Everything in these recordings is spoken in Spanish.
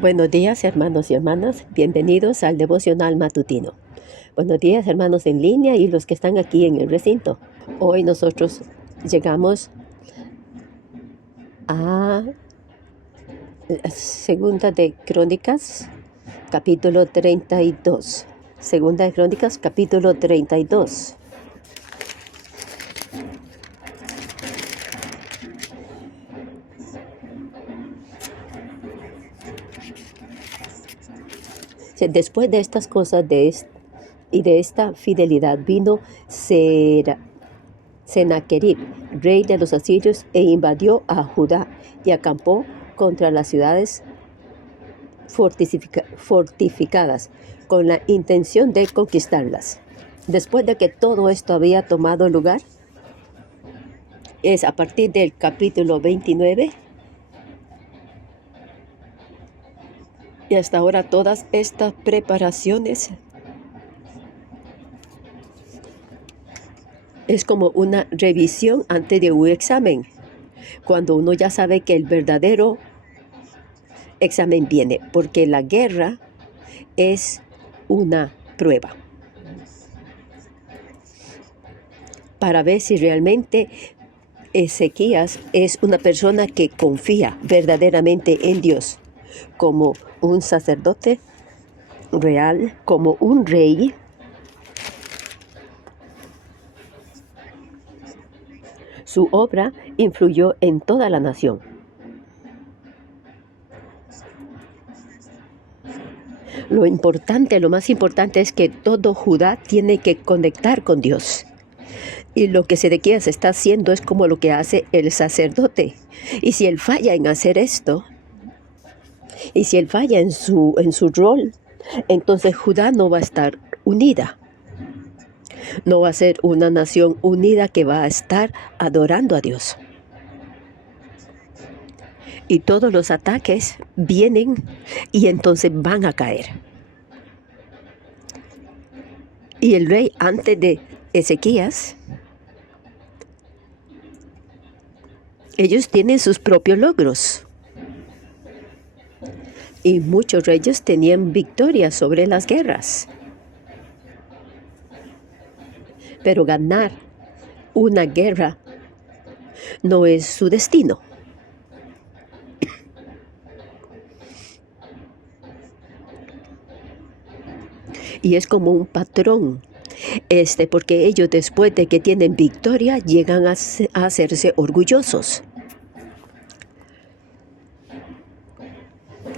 Buenos días, hermanos y hermanas. Bienvenidos al devocional matutino. Buenos días, hermanos en línea y los que están aquí en el recinto. Hoy nosotros llegamos a Segunda de Crónicas, capítulo 32. Segunda de Crónicas, capítulo 32. Después de estas cosas y de esta fidelidad vino Sennacherib, rey de los asirios, e invadió a Judá y acampó contra las ciudades fortificadas con la intención de conquistarlas. Después de que todo esto había tomado lugar, es a partir del capítulo 29 y hasta ahora todas estas preparaciones es como una revisión antes de un examen, cuando uno ya sabe que el verdadero examen viene, porque la guerra es una prueba para ver si realmente Ezequías es una persona que confía verdaderamente en Dios, como un sacerdote real, como un rey. Su obra influyó en toda la nación. Lo más importante es que todo Judá tiene que conectar con Dios. Y lo que Sedequías está haciendo es como lo que hace el sacerdote. Y si él falla en hacer esto, y si él falla en su rol, entonces Judá no va a estar unida. No va a ser una nación unida que va a estar adorando a Dios. Y todos los ataques vienen y entonces van a caer. Y el rey antes de Ezequías, ellos tienen sus propios logros. Y muchos reyes tenían victoria sobre las guerras. Pero ganar una guerra no es su destino. Y es como un patrón, porque ellos después de que tienen victoria llegan a hacerse orgullosos.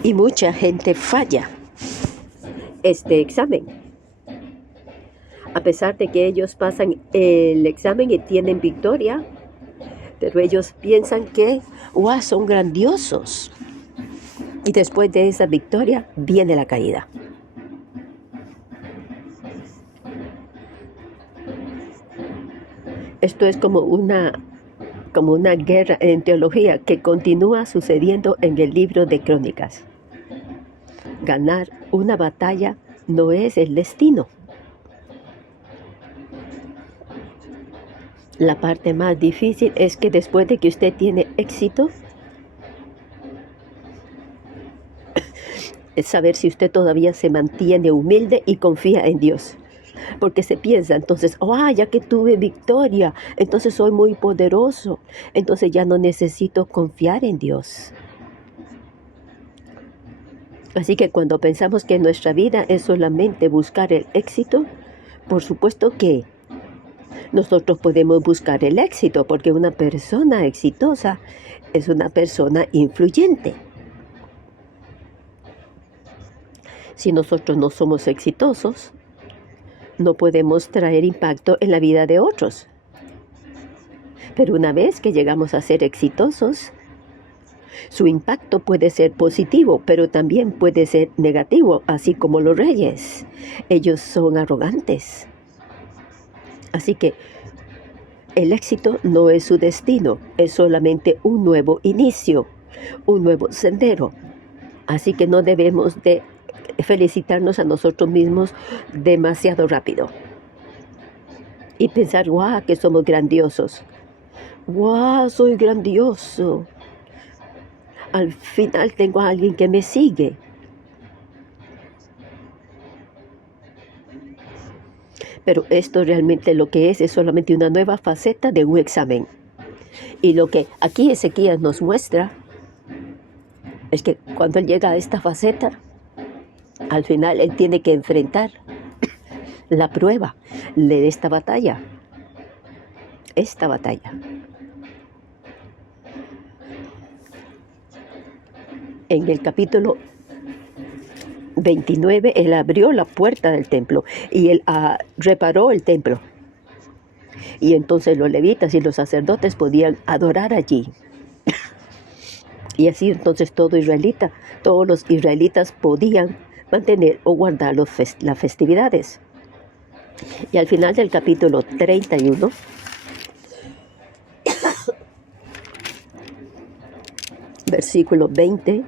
Y mucha gente falla este examen. A pesar de que ellos pasan el examen y tienen victoria, pero ellos piensan que son grandiosos. Y después de esa victoria viene la caída. Esto es como una guerra en teología que continúa sucediendo en el libro de Crónicas. Ganar una batalla no es el destino. La parte más difícil es que después de que usted tiene éxito, es saber si usted todavía se mantiene humilde y confía en Dios. Porque se piensa entonces, ya que tuve victoria, entonces soy muy poderoso, entonces ya no necesito confiar en Dios. Así que cuando pensamos que nuestra vida es solamente buscar el éxito, por supuesto que nosotros podemos buscar el éxito, porque una persona exitosa es una persona influyente. Si nosotros no somos exitosos, no podemos traer impacto en la vida de otros. Pero una vez que llegamos a ser exitosos, su impacto puede ser positivo, pero también puede ser negativo, así como los reyes. Ellos son arrogantes. Así que el éxito no es su destino, es solamente un nuevo inicio, un nuevo sendero. Así que no debemos de felicitarnos a nosotros mismos demasiado rápido y pensar, que somos grandiosos. Soy grandioso. al final tengo a alguien que me sigue. Pero esto realmente lo que es solamente una nueva faceta de un examen. Y lo que aquí Ezequías nos muestra es que cuando él llega a esta faceta, al final él tiene que enfrentar la prueba de esta batalla. Esta batalla. En el capítulo 29, él abrió la puerta del templo y él reparó el templo. Y entonces los levitas y los sacerdotes podían adorar allí. Y así entonces todos los israelitas podían mantener o guardar las festividades. Y al final del capítulo 31, versículo 20,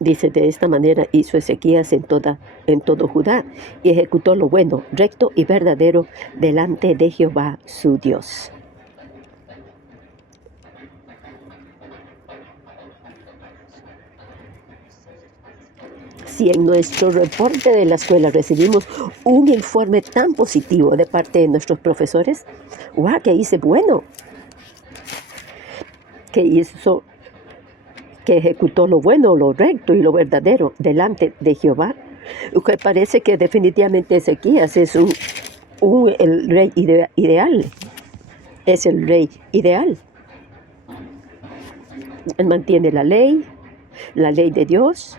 dice: de esta manera hizo Ezequías en todo Judá, y ejecutó lo bueno, recto y verdadero delante de Jehová su Dios. Si en nuestro reporte de la escuela recibimos un informe tan positivo de parte de nuestros profesores, ¡guau! Que hice bueno, que ejecutó lo bueno, lo recto y lo verdadero delante de Jehová, que parece que definitivamente Ezequías es el rey ideal. Es el rey ideal. Él mantiene la ley de Dios.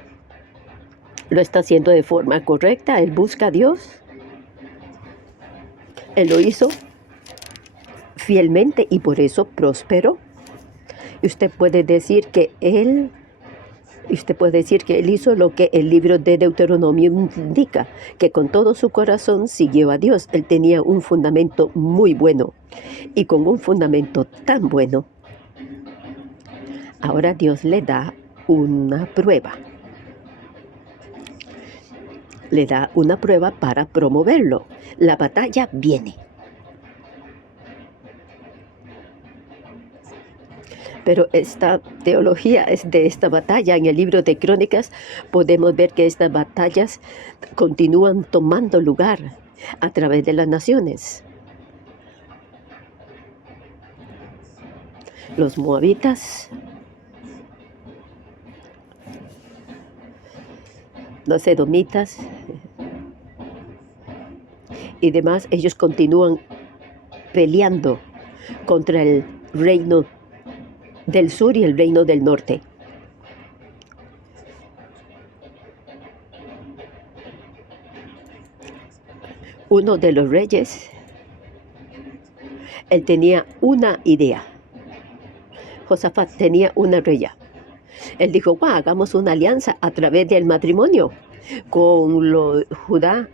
Lo está haciendo de forma correcta. Él busca a Dios. Él lo hizo fielmente y por eso prosperó. Y usted puede decir que él hizo lo que el libro de Deuteronomio indica, que con todo su corazón siguió a Dios. Él tenía un fundamento muy bueno. Y con un fundamento tan bueno, ahora Dios le da una prueba. Le da una prueba para promoverlo. La batalla viene. Pero esta teología es de esta batalla. En el libro de Crónicas podemos ver que estas batallas continúan tomando lugar a través de las naciones. Los moabitas, los edomitas y demás, ellos continúan peleando contra el reino del sur y el reino del norte. Uno de los reyes, él tenía una idea. Josafat tenía una reya. Él dijo: hagamos una alianza a través del matrimonio con Judá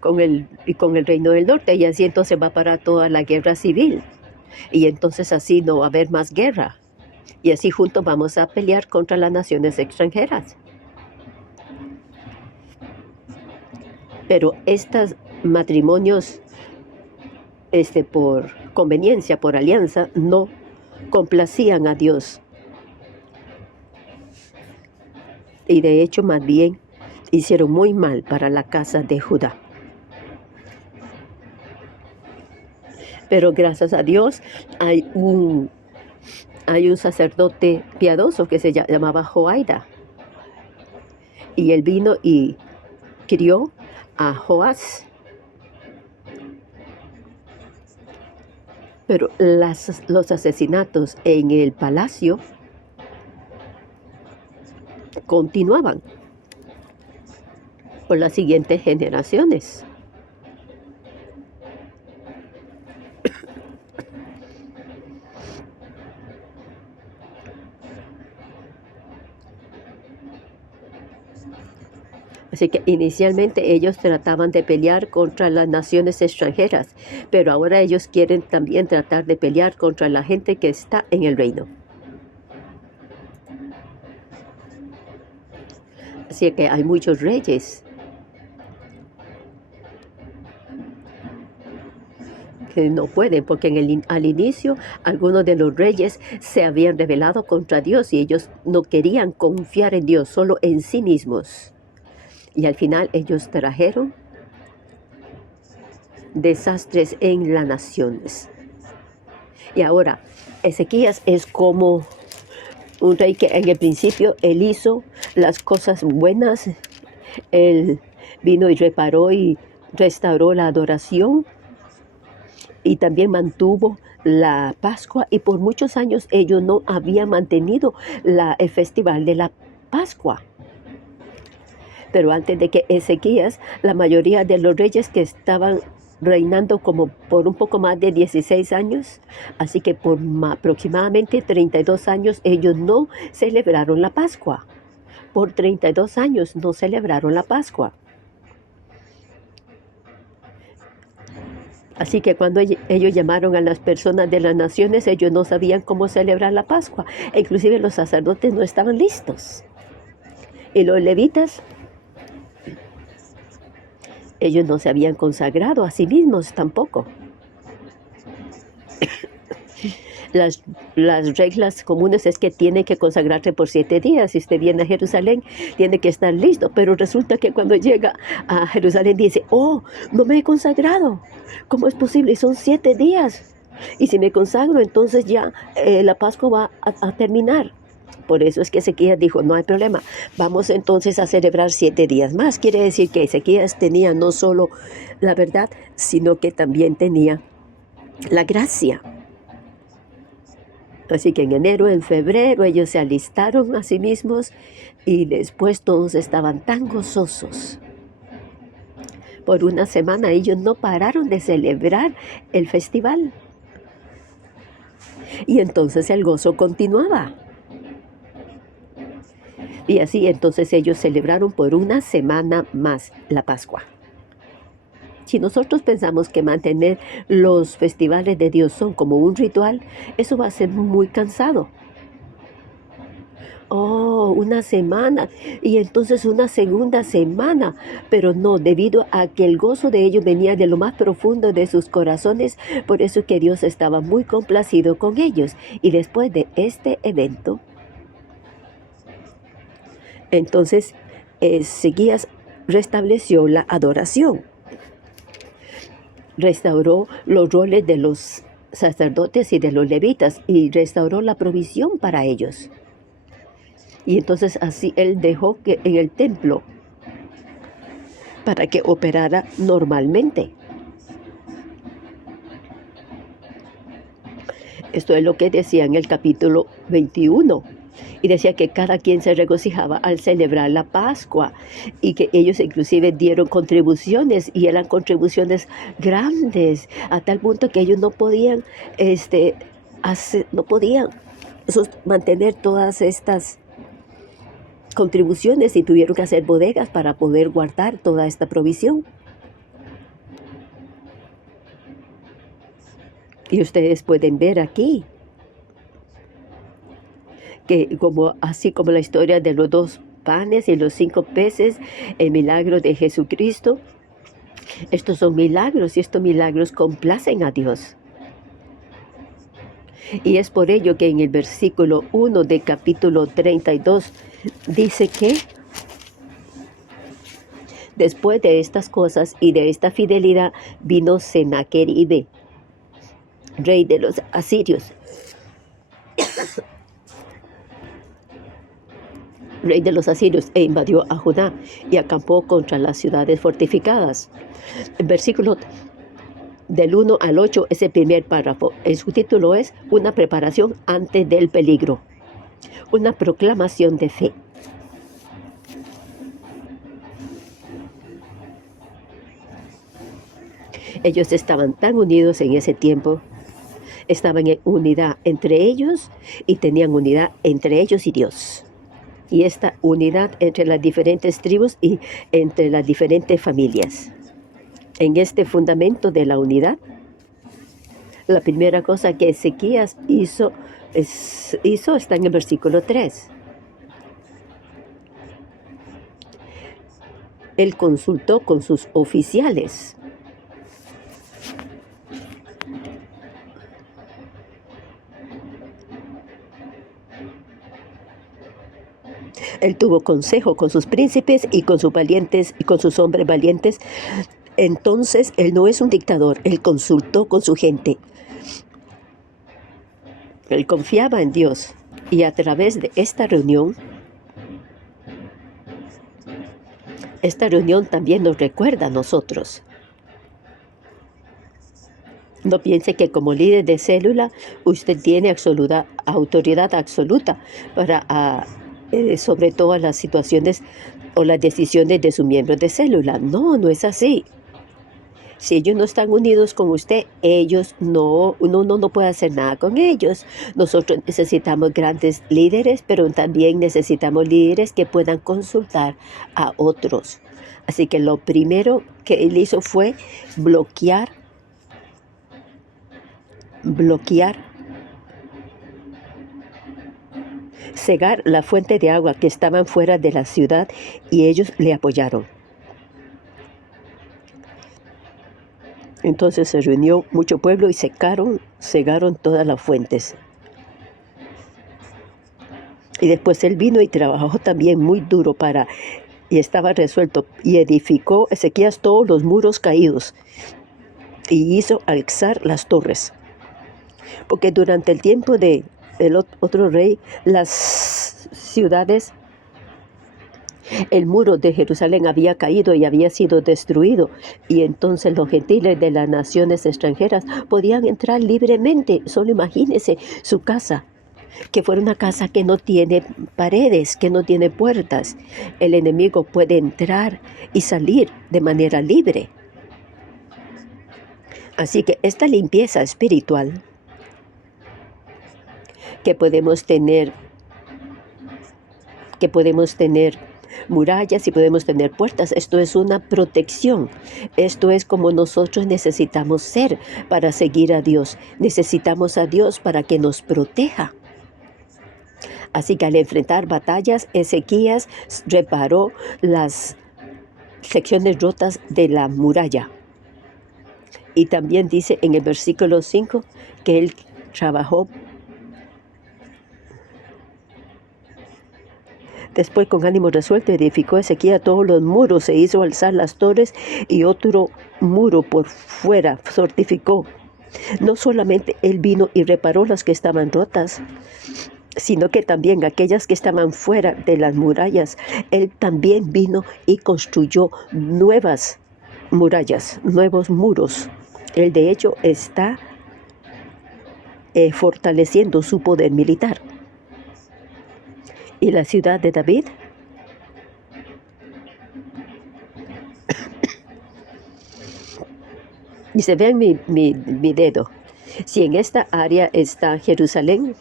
con el reino del norte, y así entonces va a parar toda la guerra civil. Y entonces así no va a haber más guerra. Y así juntos vamos a pelear contra las naciones extranjeras. Pero estos matrimonios, por conveniencia, por alianza, no complacían a Dios. Y de hecho, más bien, hicieron muy mal para la casa de Judá. Pero gracias a Dios hay un sacerdote piadoso que se llamaba Joaida. Y él vino y crió a Joás. Pero los asesinatos en el palacio continuaban por las siguientes generaciones. Así que inicialmente ellos trataban de pelear contra las naciones extranjeras, pero ahora ellos quieren también tratar de pelear contra la gente que está en el reino. Así que hay muchos reyes no pueden, porque al inicio algunos de los reyes se habían rebelado contra Dios y ellos no querían confiar en Dios, solo en sí mismos. Y al final ellos trajeron desastres en las naciones. Y ahora, Ezequías es como un rey que en el principio él hizo las cosas buenas, él vino y reparó y restauró la adoración y también mantuvo la Pascua, y por muchos años ellos no habían mantenido el festival de la Pascua. Pero antes de que Ezequías, la mayoría de los reyes que estaban reinando como por un poco más de 16 años, así que por aproximadamente 32 años ellos no celebraron la Pascua. Por 32 años no celebraron la Pascua. Así que cuando ellos llamaron a las personas de las naciones, ellos no sabían cómo celebrar la Pascua. E inclusive los sacerdotes no estaban listos. Y los levitas, ellos no se habían consagrado a sí mismos tampoco. Las reglas comunes es que tiene que consagrarse por 7 días. Si usted viene a Jerusalén, tiene que estar listo. Pero resulta que cuando llega a Jerusalén dice, oh, no me he consagrado. ¿Cómo es posible? Son 7 días. Y si me consagro, entonces ya la Pascua va a terminar. Por eso es que Ezequías dijo, no hay problema. Vamos entonces a celebrar 7 días más. Quiere decir que Ezequías tenía no solo la verdad, sino que también tenía la gracia. Así que en enero, en febrero, ellos se alistaron a sí mismos y después todos estaban tan gozosos. Por una semana ellos no pararon de celebrar el festival. Y entonces el gozo continuaba. Y así entonces ellos celebraron por una semana más la Pascua. Si nosotros pensamos que mantener los festivales de Dios son como un ritual, eso va a ser muy cansado. Oh, una semana y entonces una segunda semana, pero no, debido a que el gozo de ellos venía de lo más profundo de sus corazones, por eso que Dios estaba muy complacido con ellos. Y después de este evento, entonces Ezequías restableció la adoración. Restauró los roles de los sacerdotes y de los levitas y restauró la provisión para ellos. Y entonces así él dejó que en el templo para que operara normalmente. Esto es lo que decía en el capítulo 21. Y decía que cada quien se regocijaba al celebrar la Pascua y que ellos inclusive dieron contribuciones y eran contribuciones grandes a tal punto que ellos no podían, mantener todas estas contribuciones y tuvieron que hacer bodegas para poder guardar toda esta provisión. Y ustedes pueden ver aquí que así como la historia de los 2 panes y los 5 peces, el milagro de Jesucristo, estos son milagros y estos milagros complacen a Dios. Y es por ello que en el versículo 1 de capítulo 32 dice que después de estas cosas y de esta fidelidad vino Sennaqueribe, rey de los asirios, e invadió a Judá y acampó contra las ciudades fortificadas. El versículo del 1 al 8 es el primer párrafo. Su título es Una preparación antes del peligro. Una proclamación de fe. Ellos estaban tan unidos en ese tiempo. Estaban en unidad entre ellos y tenían unidad entre ellos y Dios. Y esta unidad entre las diferentes tribus y entre las diferentes familias. En este fundamento de la unidad, la primera cosa que Ezequías hizo está en el versículo 3. Él consultó con sus oficiales. Él tuvo consejo con sus príncipes y con sus valientes y con sus hombres valientes. Entonces, él no es un dictador, él consultó con su gente. Él confiaba en Dios. Y a través de esta reunión también nos recuerda a nosotros. No piense que como líder de célula usted tiene autoridad absoluta para sobre todas las situaciones o las decisiones de sus miembros de célula. No, no es así. Si ellos no están unidos con usted, uno no puede hacer nada con ellos. Nosotros necesitamos grandes líderes, pero también necesitamos líderes que puedan consultar a otros. Así que lo primero que él hizo fue bloquear, cegar la fuente de agua que estaban fuera de la ciudad, y ellos le apoyaron. Entonces se reunió mucho pueblo y cegaron todas las fuentes. Y después él vino y trabajó también muy duro y estaba resuelto, y edificó Ezequías todos los muros caídos y hizo alzar las torres. Porque durante el tiempo del otro rey, las ciudades, el muro de Jerusalén había caído y había sido destruido, y entonces los gentiles de las naciones extranjeras podían entrar libremente. Solo imagínese su casa, que fuera una casa que no tiene paredes, que no tiene puertas. El enemigo puede entrar y salir de manera libre. Así que esta limpieza espiritual que podemos tener murallas y podemos tener puertas. Esto es una protección. Esto es como nosotros necesitamos ser para seguir a Dios. Necesitamos a Dios para que nos proteja. Así que al enfrentar batallas, Ezequías reparó las secciones rotas de la muralla. Y también dice en el versículo 5 que él trabajó después con ánimo resuelto. Edificó Ezequías todos los muros, se hizo alzar las torres y otro muro por fuera fortificó. No solamente él vino y reparó las que estaban rotas, sino que también aquellas que estaban fuera de las murallas, él también vino y construyó nuevas murallas, nuevos muros. Él de hecho está fortaleciendo su poder militar. Y la ciudad de David dice, vean mi dedo. Si en esta área está Jerusalén,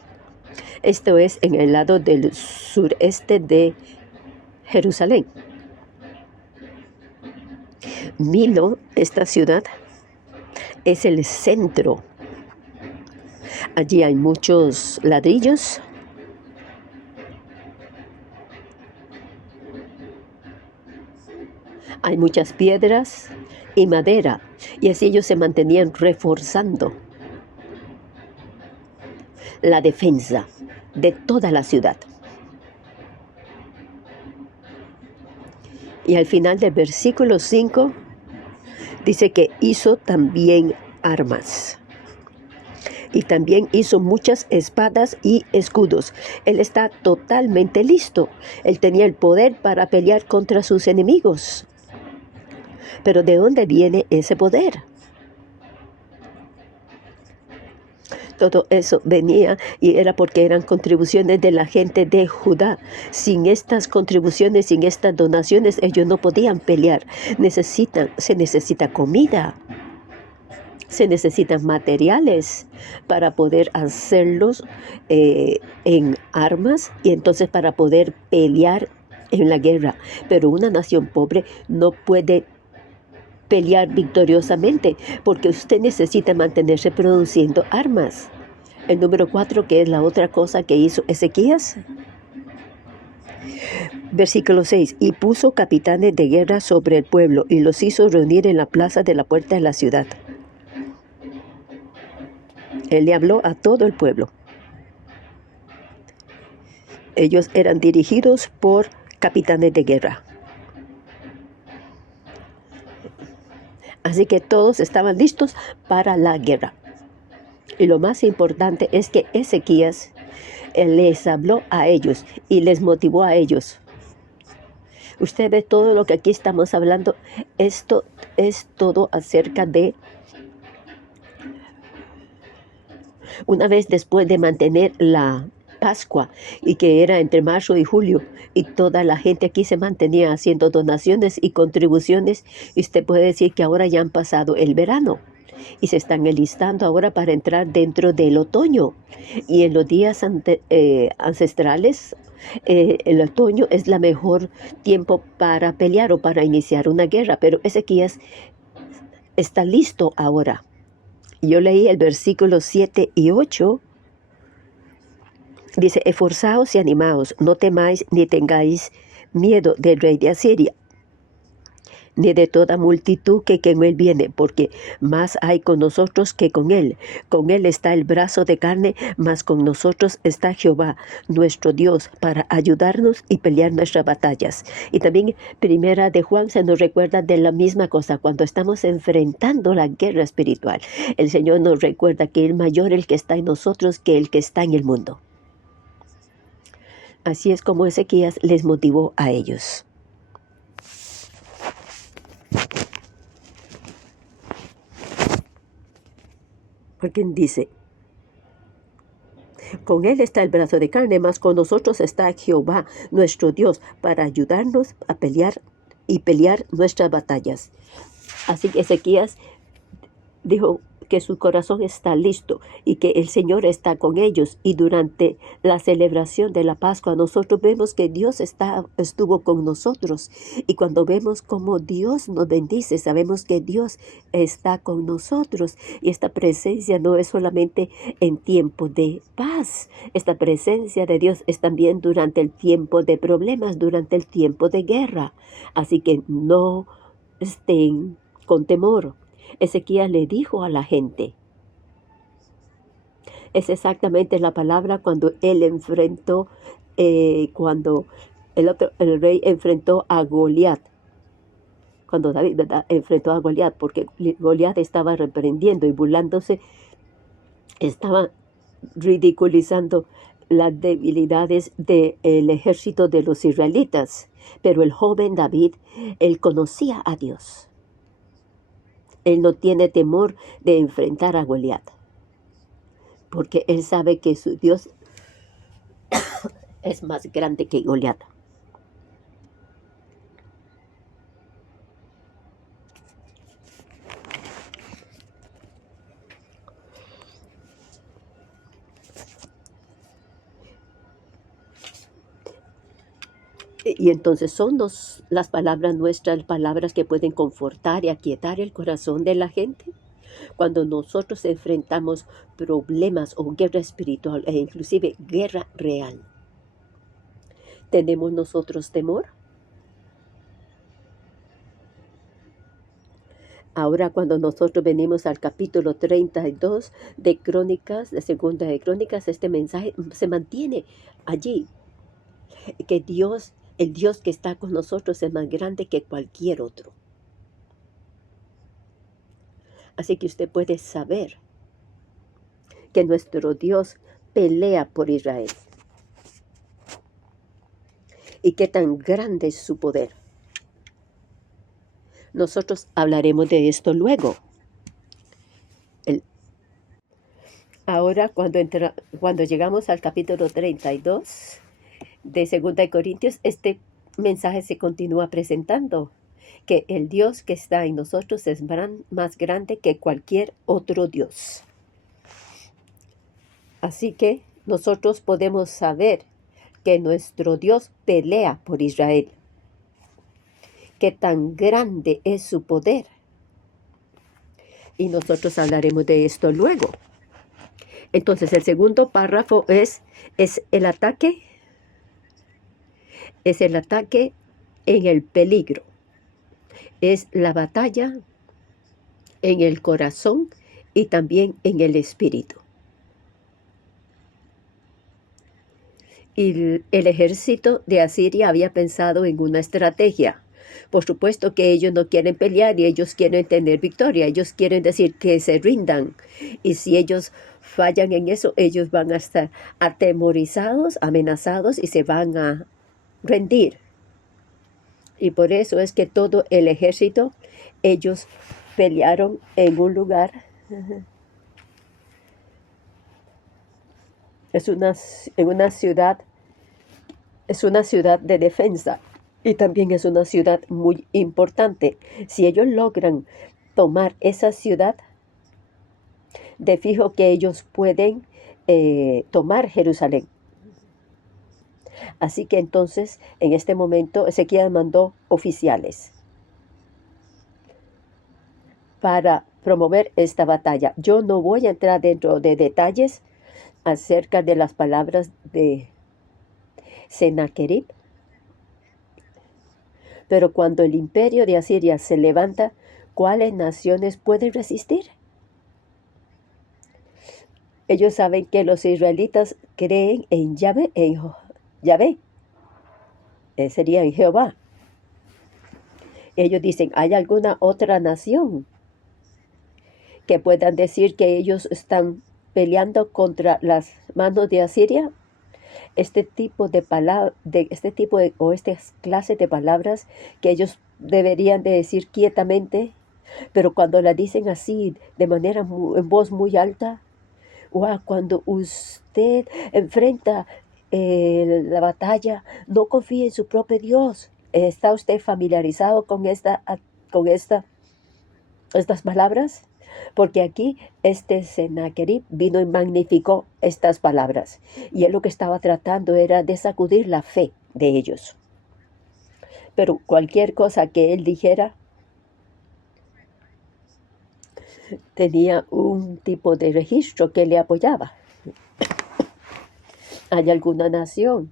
esto es en el lado del sureste de Jerusalén. Milo, esta ciudad, es el centro. Allí hay muchos ladrillos. Hay muchas piedras y madera, y así ellos se mantenían reforzando la defensa de toda la ciudad. Y al final del versículo 5 dice que hizo también armas. Y también hizo muchas espadas y escudos. Él está totalmente listo. Él tenía el poder para pelear contra sus enemigos. Pero ¿de dónde viene ese poder? Todo eso venía y era porque eran contribuciones de la gente de Judá. Sin estas contribuciones, sin estas donaciones, ellos no podían pelear. Se necesita comida. Se necesitan materiales para poder hacerlos en armas y entonces para poder pelear en la guerra. Pero una nación pobre no puede pelear victoriosamente porque usted necesita mantenerse produciendo armas. El número 4, que es la otra cosa que hizo Ezequías. Versículo 6. Y puso capitanes de guerra sobre el pueblo y los hizo reunir en la plaza de la puerta de la ciudad. Él le habló a todo el pueblo. ellos eran dirigidos por capitanes de guerra. Así que todos estaban listos para la guerra. Y lo más importante es que Ezequías les habló a ellos y les motivó a ellos. Usted ve todo lo que aquí estamos hablando. Esto es todo acerca de una vez después de mantener la Pascua, y que era entre marzo y julio, y toda la gente aquí se mantenía haciendo donaciones y contribuciones, y usted puede decir que ahora ya han pasado el verano y se están enlistando ahora para entrar dentro del otoño. Y en los días ancestrales, el otoño es la mejor tiempo para pelear o para iniciar una guerra, pero Ezequías está listo ahora. Yo leí el versículo 7 y 8. Dice: esforzaos y animaos, no temáis ni tengáis miedo del rey de Asiria, ni de toda multitud que con él viene, porque más hay con nosotros que con él. Con él está el brazo de carne, mas con nosotros está Jehová, nuestro Dios, para ayudarnos y pelear nuestras batallas. Y también Primera de Juan se nos recuerda de la misma cosa. Cuando estamos enfrentando la guerra espiritual, el Señor nos recuerda que es mayor el que está en nosotros que el que está en el mundo. Así es como Ezequías les motivó a ellos. Porque dice: con él está el brazo de carne, mas con nosotros está Jehová, nuestro Dios, para ayudarnos a pelear y pelear nuestras batallas. Así que Ezequías dijo que su corazón está listo y que el Señor está con ellos. Y durante la celebración de la Pascua nosotros vemos que Dios estuvo con nosotros. Y cuando vemos cómo Dios nos bendice, sabemos que Dios está con nosotros. Y esta presencia no es solamente en tiempo de paz. Esta presencia de Dios es también durante el tiempo de problemas, durante el tiempo de guerra. Así que no estén con temor. Ezequías le dijo a la gente, es exactamente la palabra cuando él enfrentó, cuando el rey enfrentó a Goliat, cuando David, ¿verdad?, enfrentó a Goliat, porque Goliat estaba reprendiendo y burlándose, estaba ridiculizando las debilidades del ejército de los israelitas. Pero el joven David, él conocía a Dios. Él no tiene temor de enfrentar a Goliat, porque él sabe que su Dios es más grande que Goliat. Y entonces son las palabras nuestras, palabras que pueden confortar y aquietar el corazón de la gente. Cuando nosotros enfrentamos problemas o guerra espiritual e inclusive guerra real, ¿tenemos nosotros temor? Ahora cuando nosotros venimos al capítulo 32 de Crónicas, de Segunda de Crónicas, este mensaje se mantiene allí, que Dios, el Dios que está con nosotros, es más grande que cualquier otro. Así que usted puede saber que nuestro Dios pelea por Israel. Y qué tan grande es su poder. Nosotros hablaremos de esto luego. Ahora, cuando llegamos al capítulo 32 de 2 de Corintios, este mensaje se continúa presentando, que el Dios que está en nosotros es más grande que cualquier otro Dios. Así que nosotros podemos saber que nuestro Dios pelea por Israel. Qué tan grande es su poder. Y nosotros hablaremos de esto luego. Entonces, el segundo párrafo es el ataque. Es el ataque en el peligro. Es la batalla en el corazón y también en el espíritu. Y el ejército de Asiria había pensado en una estrategia. Por supuesto que ellos no quieren pelear y ellos quieren tener victoria. Ellos quieren decir que se rindan. Y si ellos fallan en eso, ellos van a estar atemorizados, amenazados y se van a rendir. Y por eso es que todo el ejército, ellos pelearon en un lugar. En una ciudad, es una ciudad de defensa y también es una ciudad muy importante. Si ellos logran tomar esa ciudad, de fijo que ellos pueden tomar Jerusalén. Así que entonces, en este momento, Ezequiel mandó oficiales para promover esta batalla. Yo no voy a entrar dentro de detalles acerca de las palabras de Sennacherib, pero cuando el imperio de Asiria se levanta, ¿cuáles naciones pueden resistir? Ellos saben que los israelitas creen en Yahvé, sería en Jehová. Ellos dicen, ¿hay alguna otra nación que puedan decir que ellos están peleando contra las manos de Asiria? Esta clase de palabras que ellos deberían de decir quietamente, pero cuando la dicen así, de manera en voz muy alta, cuando usted enfrenta la batalla, no confíe en su propio Dios. ¿Está usted familiarizado con estas palabras? Porque aquí Sennacherib vino y magnificó estas palabras. Y él lo que estaba tratando era de sacudir la fe de ellos. Pero cualquier cosa que él dijera tenía un tipo de registro que le apoyaba. ¿Hay alguna nación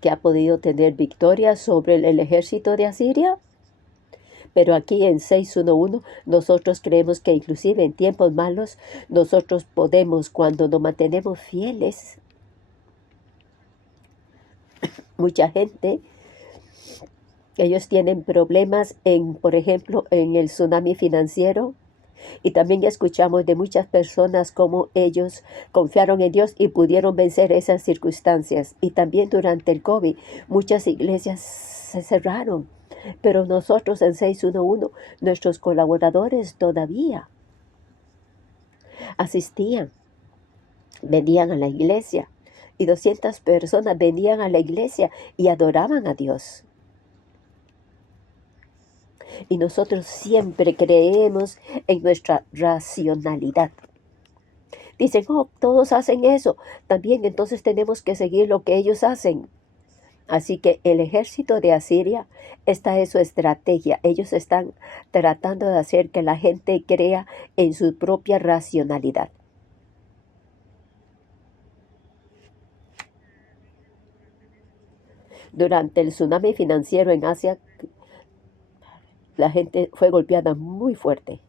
que ha podido tener victoria sobre el ejército de Asiria? Pero aquí en 6.1.1 nosotros creemos que inclusive en tiempos malos nosotros podemos, cuando nos mantenemos fieles. Mucha gente, ellos tienen problemas por ejemplo, en el tsunami financiero. Y también escuchamos de muchas personas cómo ellos confiaron en Dios y pudieron vencer esas circunstancias. Y también durante el COVID, muchas iglesias se cerraron. Pero nosotros en 6.1.1, nuestros colaboradores todavía asistían, venían a la iglesia. Y 200 personas venían a la iglesia y adoraban a Dios. Y nosotros siempre creemos en nuestra racionalidad. Dicen, todos hacen eso. También entonces tenemos que seguir lo que ellos hacen. Así que el ejército de Asiria, esta es su estrategia. Ellos están tratando de hacer que la gente crea en su propia racionalidad. Durante el tsunami financiero en Asia, la gente fue golpeada muy fuerte.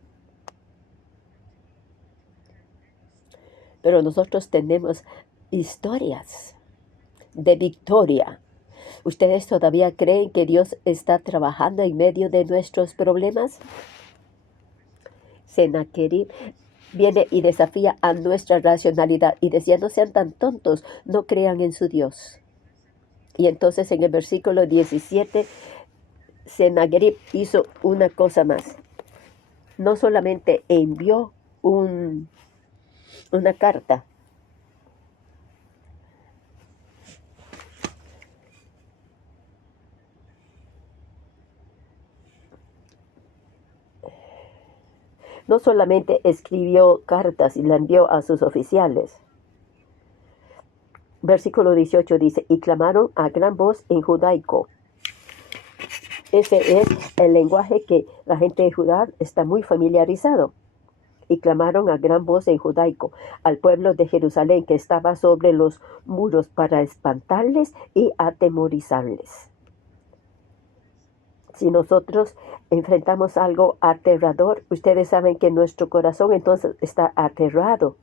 Pero nosotros tenemos historias de victoria. ¿Ustedes todavía creen que Dios está trabajando en medio de nuestros problemas? Sennacherib viene y desafía a nuestra racionalidad y decía, no sean tan tontos, no crean en su Dios. Y entonces en el versículo 17, Sennacherib hizo una cosa más. No solamente envió una carta, no solamente escribió cartas y la envió a sus oficiales. Versículo 18 dice, y clamaron a gran voz en judaico. Ese es el lenguaje que la gente de Judá está muy familiarizado. Y clamaron a gran voz en judaico al pueblo de Jerusalén que estaba sobre los muros para espantarles y atemorizarles. Si nosotros enfrentamos algo aterrador, ustedes saben que nuestro corazón entonces está aterrado.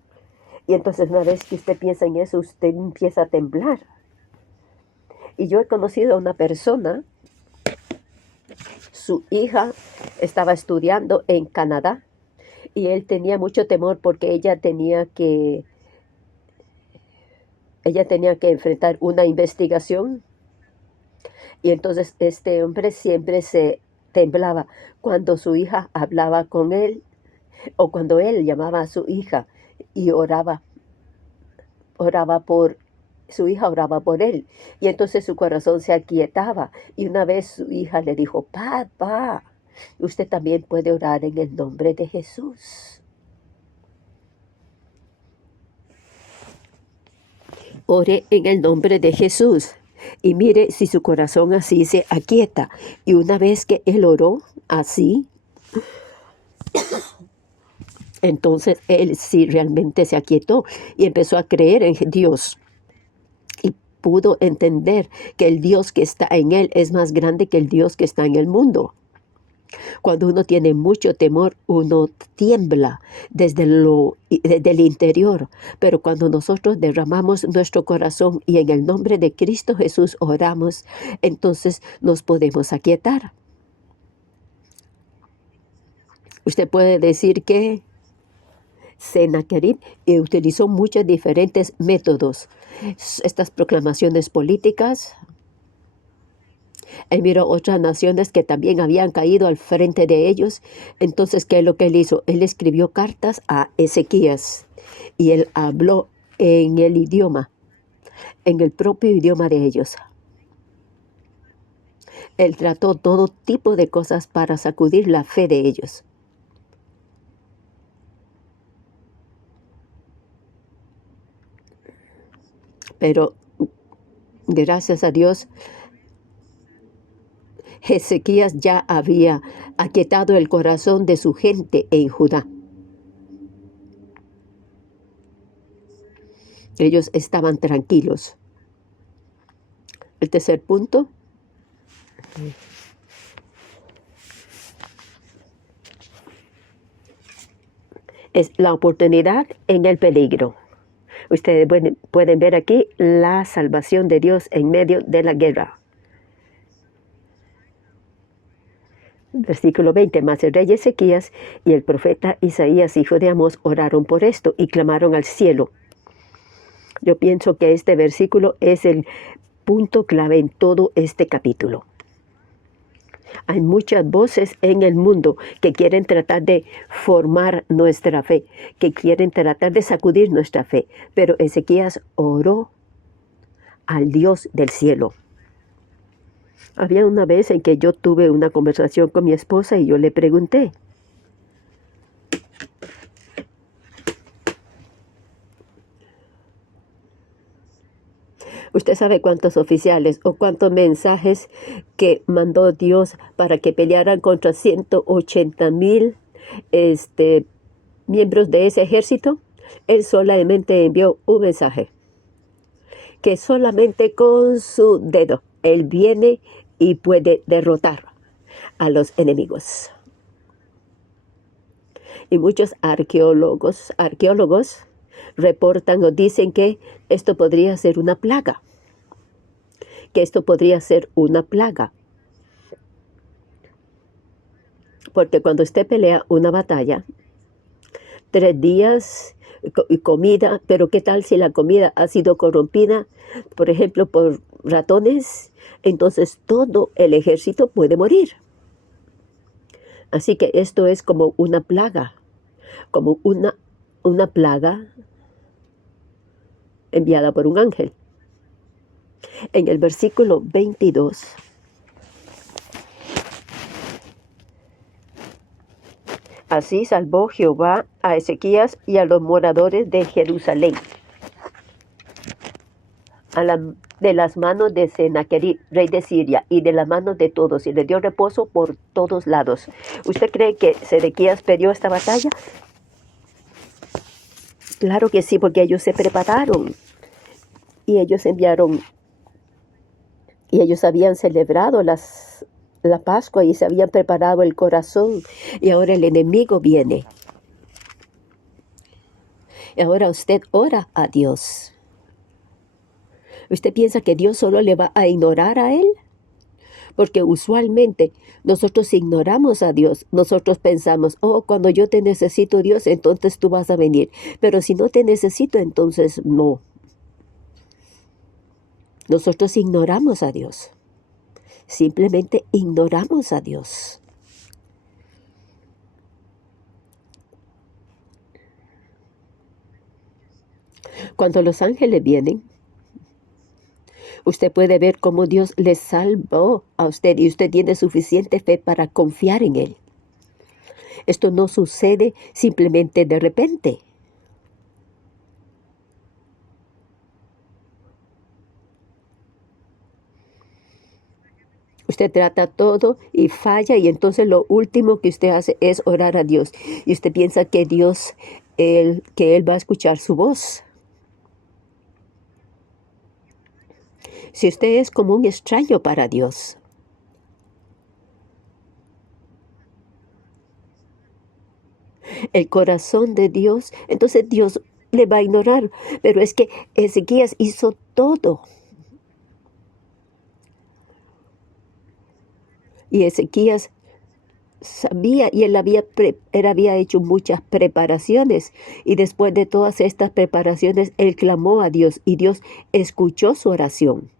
Y entonces una vez que usted piensa en eso, usted empieza a temblar. Y yo he conocido a una persona, su hija estaba estudiando en Canadá y él tenía mucho temor porque ella tenía que enfrentar una investigación. Y entonces este hombre siempre se temblaba cuando su hija hablaba con él o cuando él llamaba a su hija y oraba por su hija, oraba por él. Y entonces su corazón se aquietaba. Y una vez su hija le dijo: papá, usted también puede orar en el nombre de Jesús. Ore en el nombre de Jesús. Y mire si su corazón así se aquieta. Y una vez que él oró así, entonces él sí realmente se aquietó y empezó a creer en Dios. Y pudo entender que el Dios que está en él es más grande que el Dios que está en el mundo. Cuando uno tiene mucho temor, uno tiembla desde el interior. Pero cuando nosotros derramamos nuestro corazón y en el nombre de Cristo Jesús oramos, entonces nos podemos aquietar. Usted puede decir que Sennacherib utilizó muchos diferentes métodos. Estas proclamaciones políticas. Él miró otras naciones que también habían caído al frente de ellos. Entonces, ¿qué es lo que él hizo? Él escribió cartas a Ezequías y él habló en el idioma, en el propio idioma de ellos. Él trató todo tipo de cosas para sacudir la fe de ellos. Pero gracias a Dios, Ezequías ya había aquietado el corazón de su gente en Judá. Ellos estaban tranquilos. El tercer punto es la oportunidad en el peligro. Ustedes pueden ver aquí la salvación de Dios en medio de la guerra. Versículo 20. Mas el rey Ezequías y el profeta Isaías, hijo de Amós, oraron por esto y clamaron al cielo. Yo pienso que este versículo es el punto clave en todo este capítulo. Hay muchas voces en el mundo que quieren tratar de formar nuestra fe, que quieren tratar de sacudir nuestra fe. Pero Ezequías oró al Dios del cielo. Había una vez en que yo tuve una conversación con mi esposa y yo le pregunté: ¿usted sabe cuántos oficiales o cuántos mensajes que mandó Dios para que pelearan contra 180,000 miembros de ese ejército? Él solamente envió un mensaje, que solamente con su dedo él viene y puede derrotar a los enemigos. Y muchos arqueólogos reportan o dicen que esto podría ser una plaga. Porque cuando usted pelea una batalla, 3 días y comida, pero ¿qué tal si la comida ha sido corrompida, por ejemplo, por ratones? Entonces todo el ejército puede morir. Así que esto es como una plaga, como una plaga enviada por un ángel. En el versículo 22, así salvó Jehová a Ezequías y a los moradores de Jerusalén de las manos de Sennacherib, rey de Siria, y de las manos de todos, y le dio reposo por todos lados. ¿Usted cree que Sedequías perdió esta batalla? Claro que sí, porque ellos se prepararon y ellos enviaron, y ellos habían celebrado la Pascua y se habían preparado el corazón, y ahora el enemigo viene Y ahora usted ora a Dios. ¿Usted piensa que Dios solo le va a ignorar a él? Porque usualmente nosotros ignoramos a Dios. Nosotros pensamos, oh, cuando yo te necesito, Dios, entonces tú vas a venir. Pero si no te necesito, entonces no. Nosotros ignoramos a Dios. Simplemente ignoramos a Dios. Cuando los ángeles vienen, usted puede ver cómo Dios le salvó a usted y usted tiene suficiente fe para confiar en Él. Esto no sucede simplemente de repente. Usted trata todo y falla y entonces lo último que usted hace es orar a Dios. Y usted piensa que que Él va a escuchar su voz. Si usted es como un extraño para Dios, el corazón de Dios, entonces Dios le va a ignorar. Pero es que Ezequías hizo todo. Y Ezequías sabía y él había hecho muchas preparaciones. Y después de todas estas preparaciones, él clamó a Dios y Dios escuchó su oración.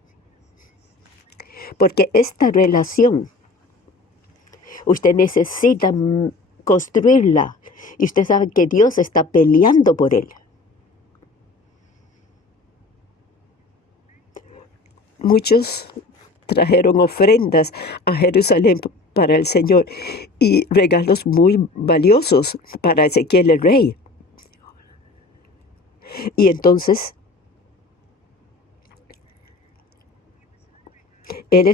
Porque esta relación, usted necesita construirla. Y usted sabe que Dios está peleando por él. Muchos trajeron ofrendas a Jerusalén para el Señor y regalos muy valiosos para Ezequiel el rey. Y entonces él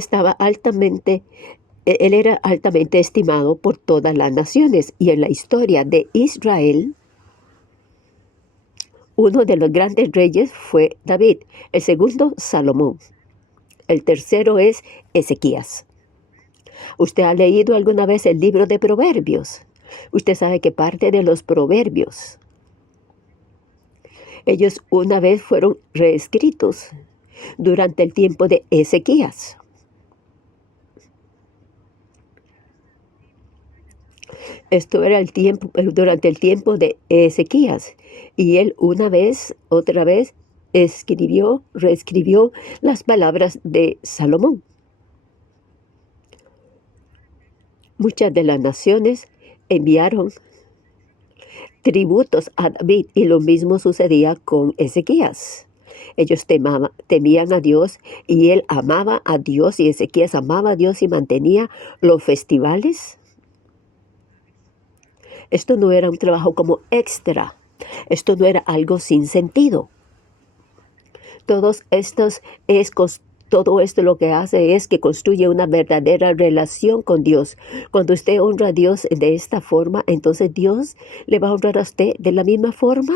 era altamente estimado por todas las naciones. Y en la historia de Israel, uno de los grandes reyes fue David, el segundo Salomón, el tercero es Ezequías. ¿Usted ha leído alguna vez el libro de Proverbios? Usted sabe que parte de los proverbios, ellos una vez fueron reescritos durante el tiempo de Ezequías. Esto era durante el tiempo de Ezequías. Y él otra vez, reescribió las palabras de Salomón. Muchas de las naciones enviaron tributos a David y lo mismo sucedía con Ezequías. Ellos temían a Dios y él amaba a Dios y Ezequías amaba a Dios y mantenía los festivales. Esto no era un trabajo como extra. Esto no era algo sin sentido. Todo esto lo que hace es que construye una verdadera relación con Dios. Cuando usted honra a Dios de esta forma, entonces Dios le va a honrar a usted de la misma forma.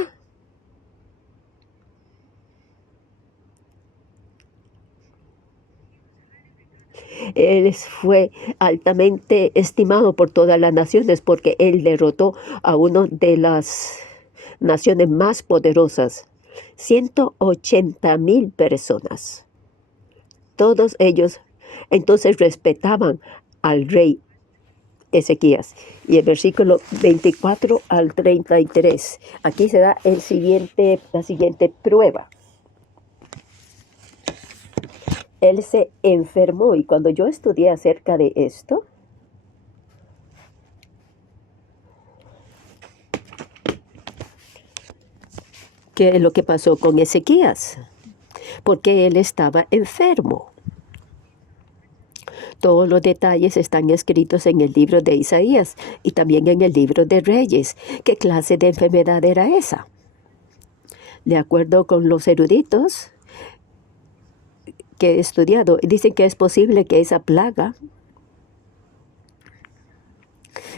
Él fue altamente estimado por todas las naciones porque él derrotó a una de las naciones más poderosas. 180,000 personas. Todos ellos entonces respetaban al rey Ezequías. Y el versículo 24 al 33. Aquí se da la siguiente prueba. Él se enfermó y cuando yo estudié acerca de esto, ¿qué es lo que pasó con Ezequías? Porque él estaba enfermo. Todos los detalles están escritos en el libro de Isaías y también en el libro de Reyes. ¿Qué clase de enfermedad era esa? De acuerdo con los eruditos que he estudiado, dicen que es posible que esa plaga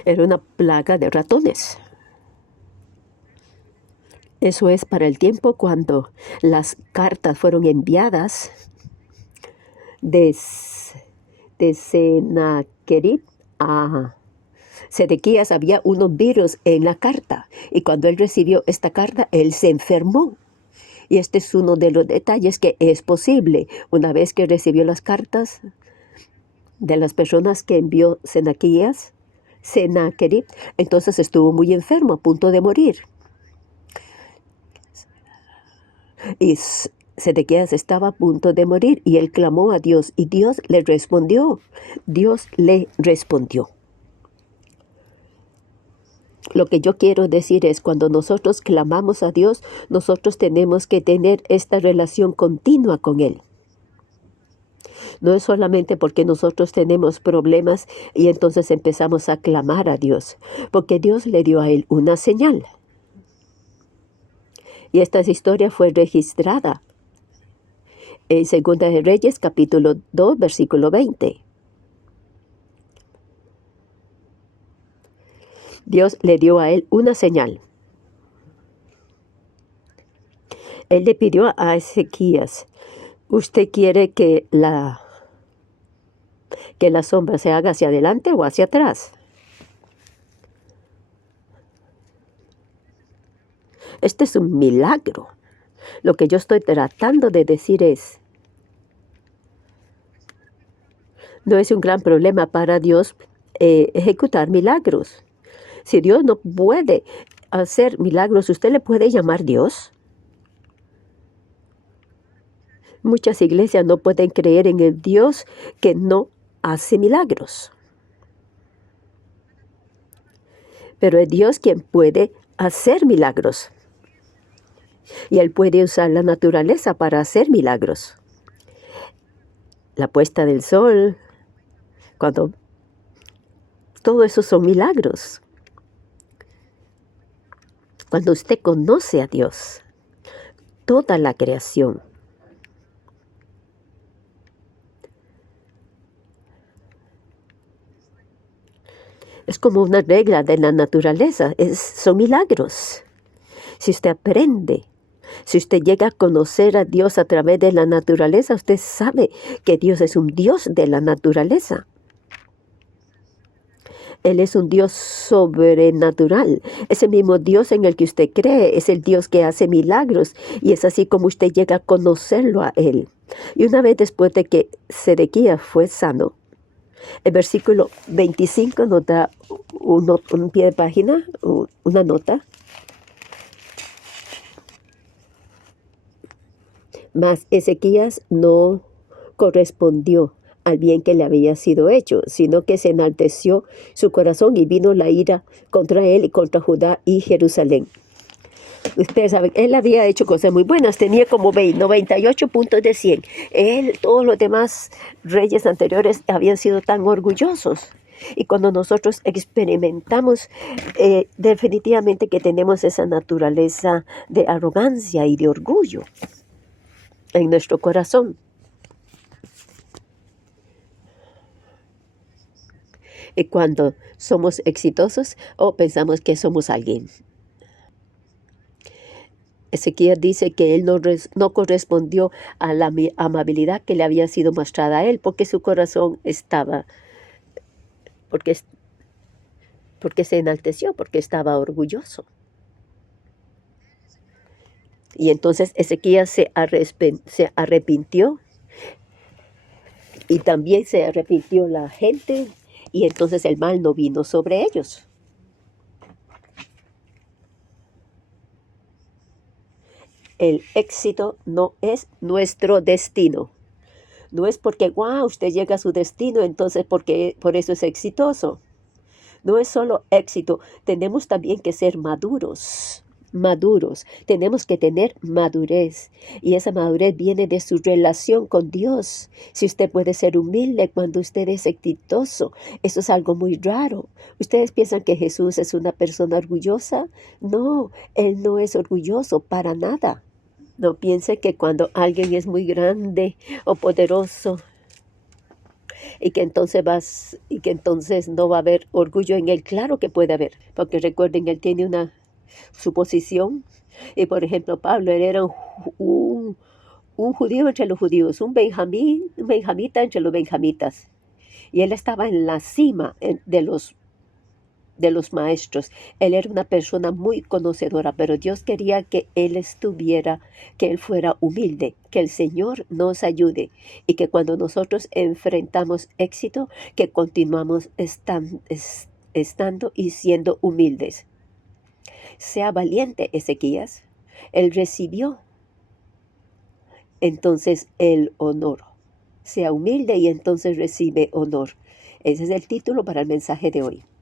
era una plaga de ratones. Eso es para el tiempo cuando las cartas fueron enviadas de Sennacherib a Sedequías había unos virus en la carta y cuando él recibió esta carta, él se enfermó. Y este es uno de los detalles que es posible. Una vez que recibió las cartas de las personas que envió Sennacherib, entonces estuvo muy enfermo, a punto de morir. Y Sedequías estaba a punto de morir y él clamó a Dios y Dios le respondió. Dios le respondió. Lo que yo quiero decir es, cuando nosotros clamamos a Dios, nosotros tenemos que tener esta relación continua con Él. No es solamente porque nosotros tenemos problemas y entonces empezamos a clamar a Dios, porque Dios le dio a él una señal. Y esta historia fue registrada en 2 de Reyes, capítulo 2, versículo 20. Dios le dio a él una señal. Él le pidió a Ezequías, ¿usted quiere que la sombra se haga hacia adelante o hacia atrás? Este es un milagro. Lo que yo estoy tratando de decir es, no es un gran problema para Dios ejecutar milagros. Si Dios no puede hacer milagros, ¿usted le puede llamar Dios? Muchas iglesias no pueden creer en el Dios que no hace milagros. Pero es Dios quien puede hacer milagros. Y Él puede usar la naturaleza para hacer milagros. La puesta del sol, cuando todo eso son milagros. Cuando usted conoce a Dios, toda la creación, es como una regla de la naturaleza, son milagros. Si usted aprende, si usted llega a conocer a Dios a través de la naturaleza, usted sabe que Dios es un Dios de la naturaleza. Él es un Dios sobrenatural. Ese mismo Dios en el que usted cree es el Dios que hace milagros y es así como usted llega a conocerlo a Él. Y una vez después de que Sedequías fue sano, el versículo 25 nos da un pie de página, una nota. Mas Ezequías no correspondió al bien que le había sido hecho, sino que se enalteció su corazón y vino la ira contra él y contra Judá y Jerusalén. Ustedes saben, él había hecho cosas muy buenas, tenía como 98 puntos de 100. Todos los demás reyes anteriores habían sido tan orgullosos. Y cuando nosotros experimentamos definitivamente que tenemos esa naturaleza de arrogancia y de orgullo en nuestro corazón. Y cuando somos exitosos pensamos que somos alguien. Ezequías dice que él no correspondió a la amabilidad que le había sido mostrada a él, porque su corazón estaba, porque se enalteció, porque estaba orgulloso. Y entonces Ezequías se arrepintió y también se arrepintió la gente y entonces el mal no vino sobre ellos. El éxito no es nuestro destino. No es porque, usted llega a su destino, entonces por eso es exitoso. No es solo éxito, tenemos también que ser maduros. Tenemos que tener madurez y esa madurez viene de su relación con Dios. Si usted puede ser humilde cuando usted es exitoso, eso es algo muy raro. ¿Ustedes piensan que Jesús es una persona orgullosa? No, Él no es orgulloso para nada. No piense que cuando alguien es muy grande o poderoso y que entonces no va a haber orgullo en él. Claro que puede haber, porque recuerden, él tiene su posición. Y por ejemplo, Pablo, él era un judío entre los judíos, un benjamita entre los benjamitas. Y él estaba en la cima de los de los maestros. Él era una persona muy conocedora, pero Dios quería que que él fuera humilde, que el Señor nos ayude y que cuando nosotros enfrentamos éxito, que continuamos estando y siendo humildes. Sea valiente, Ezequías. Él recibió entonces el honor. Sea humilde y entonces recibe honor. Ese es el título para el mensaje de hoy.